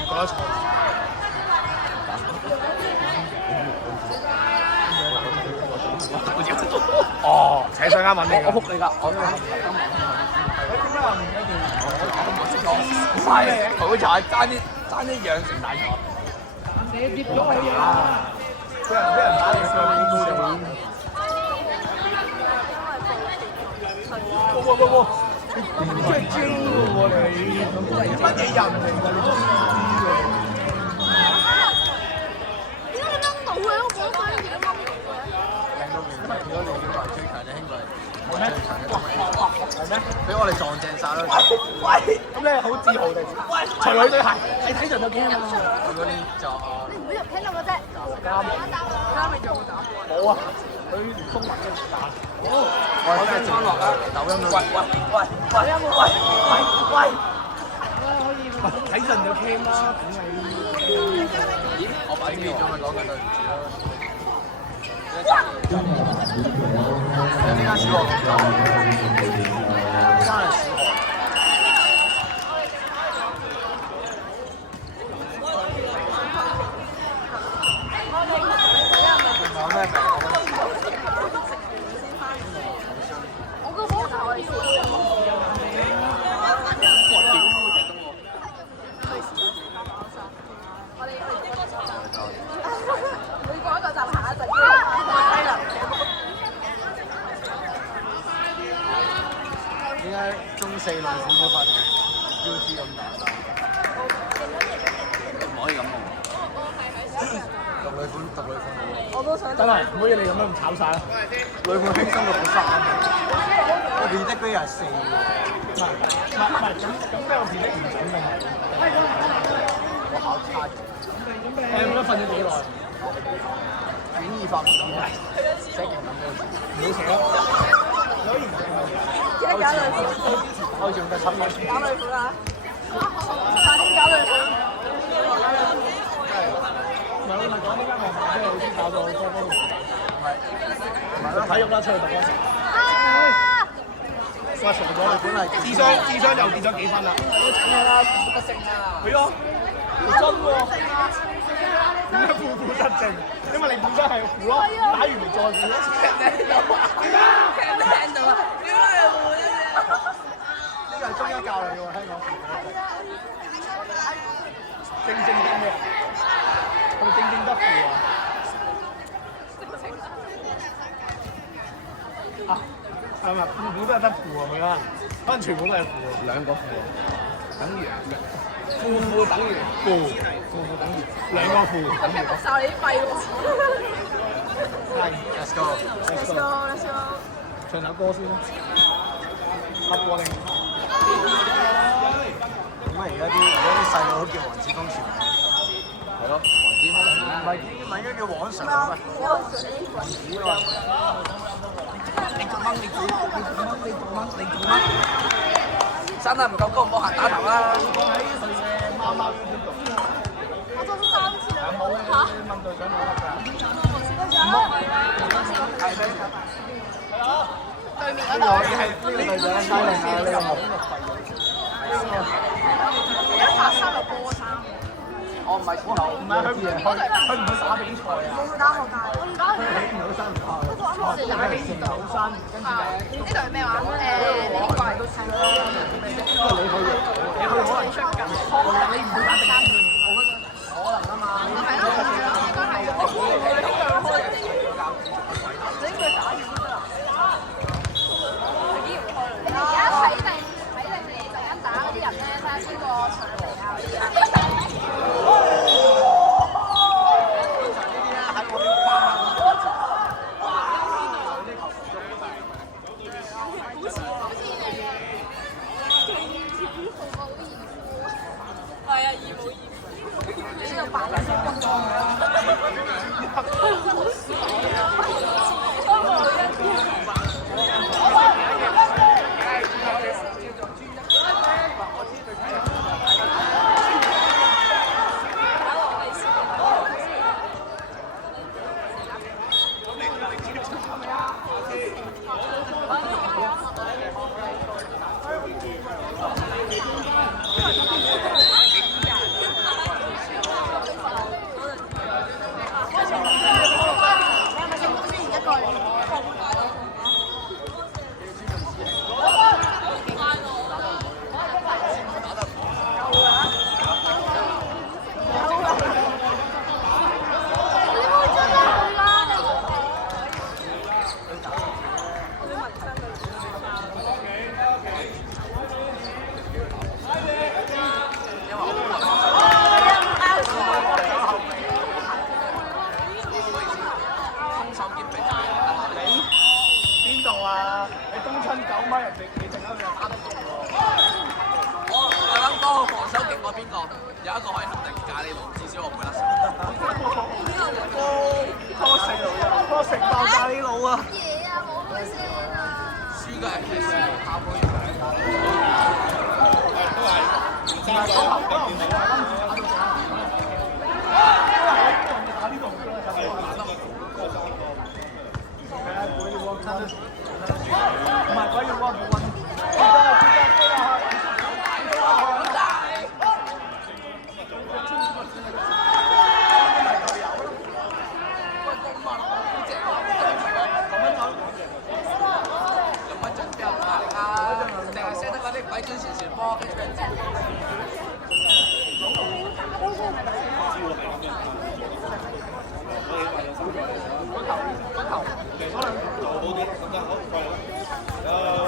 人覺得錯。哦，扯上啱揾你㗎。我覆你㗎，我唔係，佢就係爭啲養成大賽。你跌咗你啊！俾人打你上你高地。哇！你真係精喎你！乜嘢人嚟㗎？你都唔知㗎。點解你掹到嘅？我覺得佢點掹到嘅？如果你要話最強嘅兄弟，我最強嘅係咩？俾我哋撞正晒啦！喂，咁你好自豪定？除佢對鞋，你睇上有幾啊？如果你就你唔會入聽到嘅啫。啱你做冇打？冇啊，佢連風雲都唔打。我真係翻落啦！抖音啦！睇陣就 cam 啦，等你。咦？我擺啲咗咪講緊對唔住咯。呢間小學唔錯，呢間係小學。講咩名？我個波頭係我哋每個一個站下一陣。點解中四女款嗰份 UT 咁大？唔可以咁喎。讀女款好。我都想。得啦，唔好嘢你咁樣唔炒晒啦。女款輕鬆到好3，我練的嗰日係4喎。唔係，咁咩我練得唔準定係？我考差咗。你咁樣瞓咗幾耐？轉移發唔到，寫勁咁多字，唔好扯啦。你可以唔記得搞女款。我仲得7分。搞女款啊！快啲搞女款。唔係，我咪講呢間學校啲老師搞到多方面。唔係體育啦，出去讀啦。哇！傻咗，智商又跌咗幾分啦。不勝啊！係啊，真喎。點解負負得正？因為你本身係負咯，打完咪再負咯。聽到啊！點解係負啫？呢個係中一教嚟嘅喎，香港。正得咩？係咪正得負啊？啊，係咪負都係得負啊？佢啊，可能全部都係負，兩個負，等於負等於負等於兩個負等於。受你啲肺喎！係 Let's go。Let's go。唱首歌先啦，黑過你。點解而家啲細路都叫黃子峰全名？係咯，黃子峰唔係應該叫黃 Sir 咩？黃子啊！你做乜？生得唔夠高，唔好行打頭啦！我做咗3次啦。嚇？問隊長攞得㗎。係咩？對面嗰度。呢個隊長犀利啊！呢個木。而家拍3個波衫。我唔係小牛，唔係佢唔會打比賽啊！我會打學界，我而家去。起唔到身唔怕。不過啱啱我哋打起唔到身，跟住呢隊係咩話？呢啲怪都係咯。你可能出緊，你唔會打定3段，可能啊嘛。係咯，應該係。你應該打完先得啦。而家睇定你陣間打嗰啲人咧，睇下邊個上嚟啊嗰啲啊。有一個可以肯定咖喱佬，至少我唔會甩手。我食爆咖喱佬啊！嘢啊，冇開聲啊！輸嘅係咩輸？烤杯魚。唔係鬼要溫冇溫。淨係識得嗰啲鬼轉旋旋波，跟住俾人接。嗰頭，嗰頭，嚟嗰兩頭好啲，咁就好，貴啦。